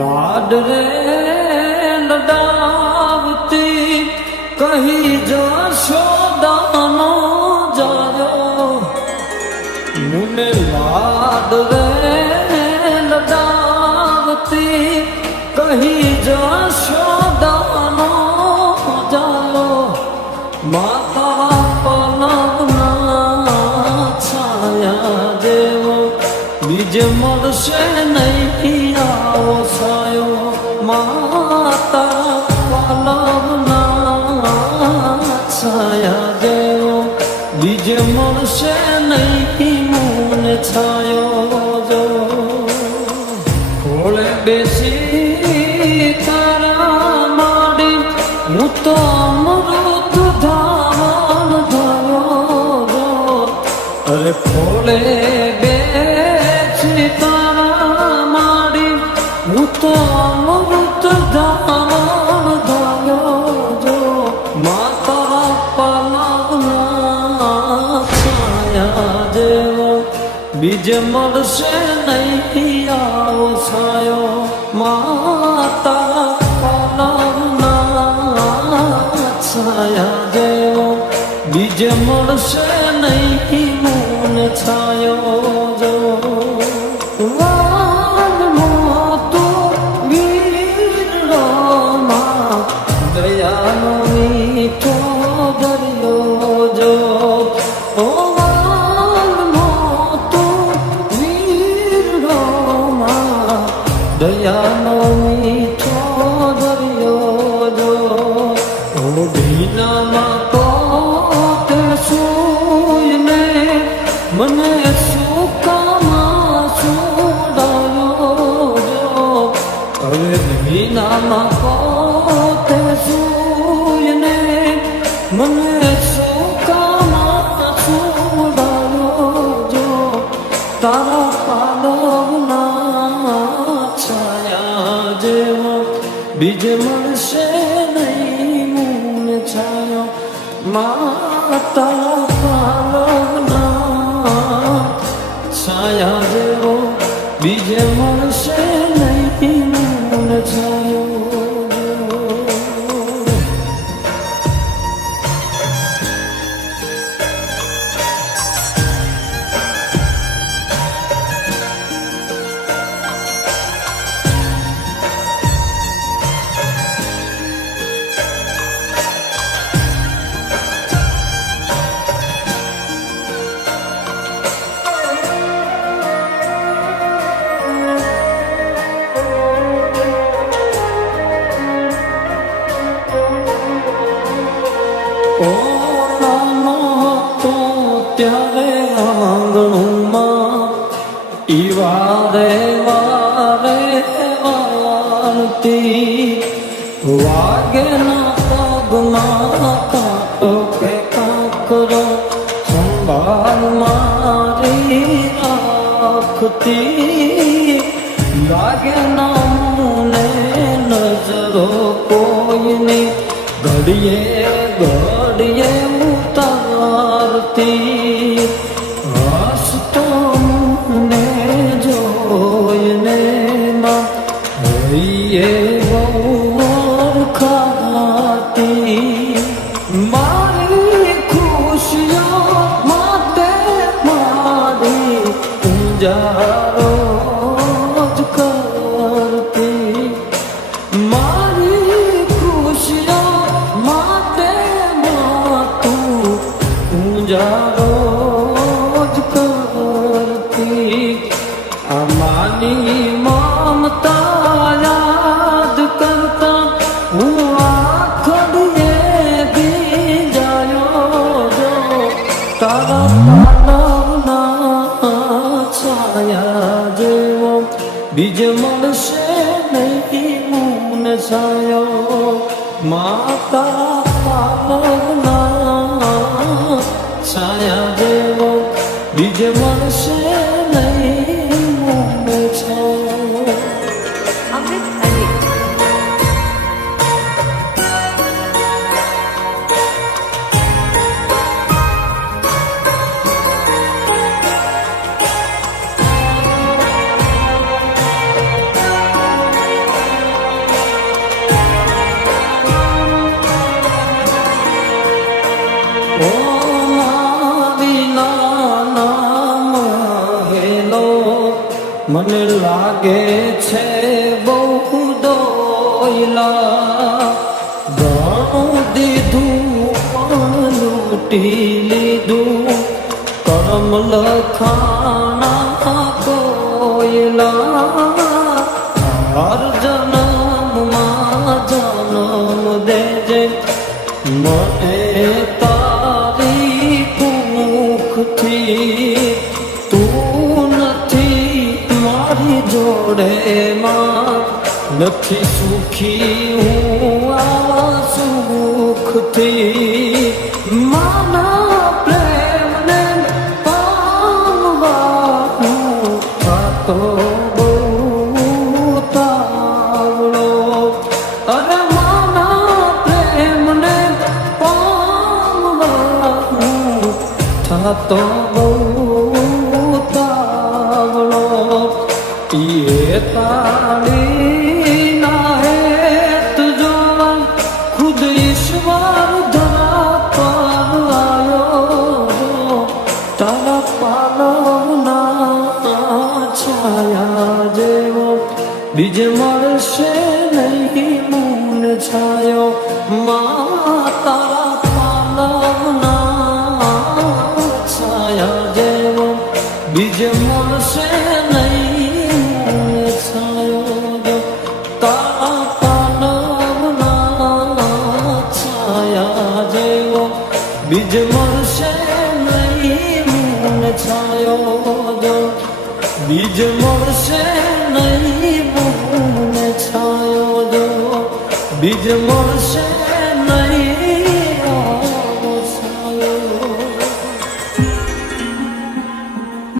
લાડ રે લડાવતી કહી જશોદાનો જાયો મુને લાડ રે લડાવતી કહી જશોદાનો જાયો માતા પલવના છાયા જેવો બીજ મળશે નહીં આવો સાયો માતા પલવના છાયા જેવો બીજ મળશે નહીં મને છાયો જો ખોળે બેસી તારા માડી હું તો અમૃત ધાવણ ધરો અરે ખોળે બેસી તારા માડી હું તો અમૃત ધાવણ ધરો જો માતા પલવના છાયા જેવો બીજ મળશે નહીં આવો છાયો માતા પલવના છાયા જેવો બીજ મળશે નહીં મને છાયો જો દયાનો મીઠો દરિયો જો દયાનો મીઠો દરિયો જો ભીનામાં પોતે સૂઈને મને સુકામાં સુડાયો જો હવે ભીનામાં પોતે સૂઈને મને સુકામાં સુડાયો જો તારા પાલવના છાયા જેવો બીજ મળશે નહીં મને છાયો માતા પાલવના છાયા જેવો બીજ મળશે નહીં મને છાયો ત્યારે આંગણુમાં ઈવારે વારે વારતી વાગે ના પગમાં કાંટો કે કાંકરો સંભાળ મારી રાખતી લાગે ના મને નજરો કોઈની ઘડીએ ઘડીએ ઉતારતી હસતો મને જોઈને માં હૈયે બહુ ખાતી મારી ખુશીઓ માટે મારી ઉજારો જ કરતી મારી ખુશીઓ માટે તું ઉજારો જ કરતી અમાની મમતા યાદ કરતા હું આખડીએ બીજાયો જો તારા પાલવના છાયા જેવો બીજ મળશે નહીં મને છાયો માતા પાલવના છાયા જેવો બીજ મળશે નહીં મને છાયો મને લાગે છે બહુ દોયલા ઘણું દીધું પણ લૂટી લીધું કરમ લખાણા કોયલા હર જન્મમાં જન્મ દેજે મને તારી કુખથી તું નથી મારી જોડે માં નથી સુખી હું આ સુખથી માના પ્રેમને પામવાનું તો બહુ તાવળો અરે માના પ્રેમને પામવાનું થતો બહુ તાવળો એ તાળી ના હેત જોવા ખુદ ઈશ્વર ધરા પર આવ્યો તારા પાલવના છાયા જેવો બીજ મળશે નહીં મૂન છાયો મા તારા પાલવના છાયા જેવો બીજ મળશે નહીં મૂન છાયો તારા પાલવના છાયા જેવો બીજ મળશે નહીં મૂન છાયો બીજ મળશે નહીં મૂન છાયો બીજ મળશે નહીં